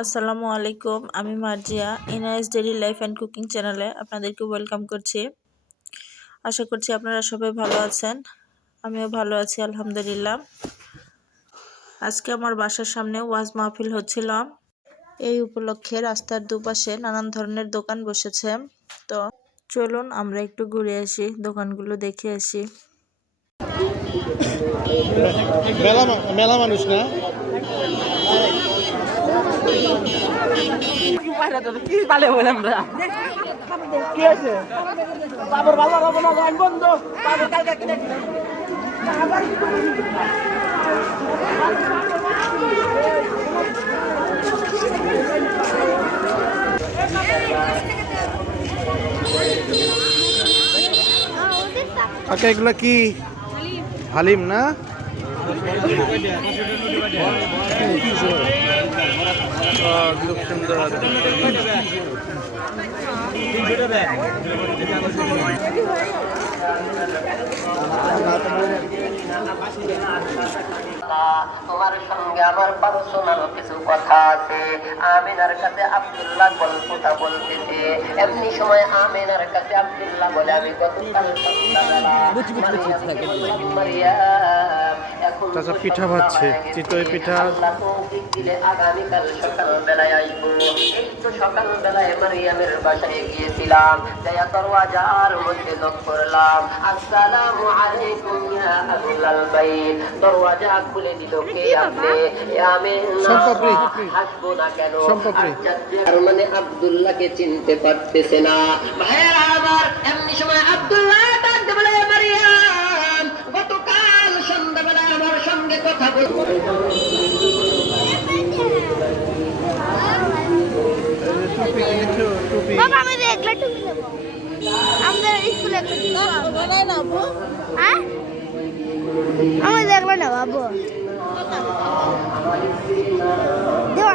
আসসালামু আলাইকুম, আমি Marzia. Inaya's daily life and cooking চ্যানেলে আপনাদেরকে ওয়েলকাম করছি। আশা করছি আপনারা সবাই ভালো আছেন। আমিও ভালো আছি আলহামদুলিল্লাহ। আজকে আমার বাসার সামনে ওয়াজ মাহফিল হচ্ছিল। এই উপলক্ষে রাস্তার দুপাশে নানান ধরনের দোকান বসেছে। তো চলুন আমরা একটু ঘুরে আসি, দোকানগুলো দেখে আসি। মেলা মানুষ না কি পালে বলে আমরা কি আছে বাবার ভালো হবে না গান বন্ধ বাবার কালকে কিনে কাকা এগুলা কি হালিম না খুব সুন্দর তোমার সঙ্গে আমার পার্সোনাল কিছু কথা আছে। আমিনার কাছে আব্দুল্লাহ গল্পটা বলতেছে। এমনি সময় আমিনার কাছে আব্দুল্লাহ বলে, আমি গতকাল চাচা পিঠা ভাজছে, চিতই পিঠা। দিলে আগামীকাল সকালবেলায় আসবো। এই তো সকালবেলায় মারিয়ামের বাসায় গিয়েছিলাম, দয়া দরওয়াজার মধ্যে নক করলাম, আসসালামু আলাইকুম ইয়া আহলাল বাইত। দরওয়াজা খুলে দিল কে? আপনি? আমি হাসবো না কেন? তার মানে আব্দুল্লাহকে চিনতে পারতেছে না। ভাইয়েরা আমার, এমনি সময় আব্দুল্লাহ ডাকতে বলে, মারিয়াম গতকাল সন্ধ্যাবেলা আমার সঙ্গে কথা বলতে বাবা আমি দেখলে টুপি নেব। আমাদের স্কুলে একটা টুপি বানাই না আপু। হ্যাঁ আমি দেখলে না বাবু দেওয়া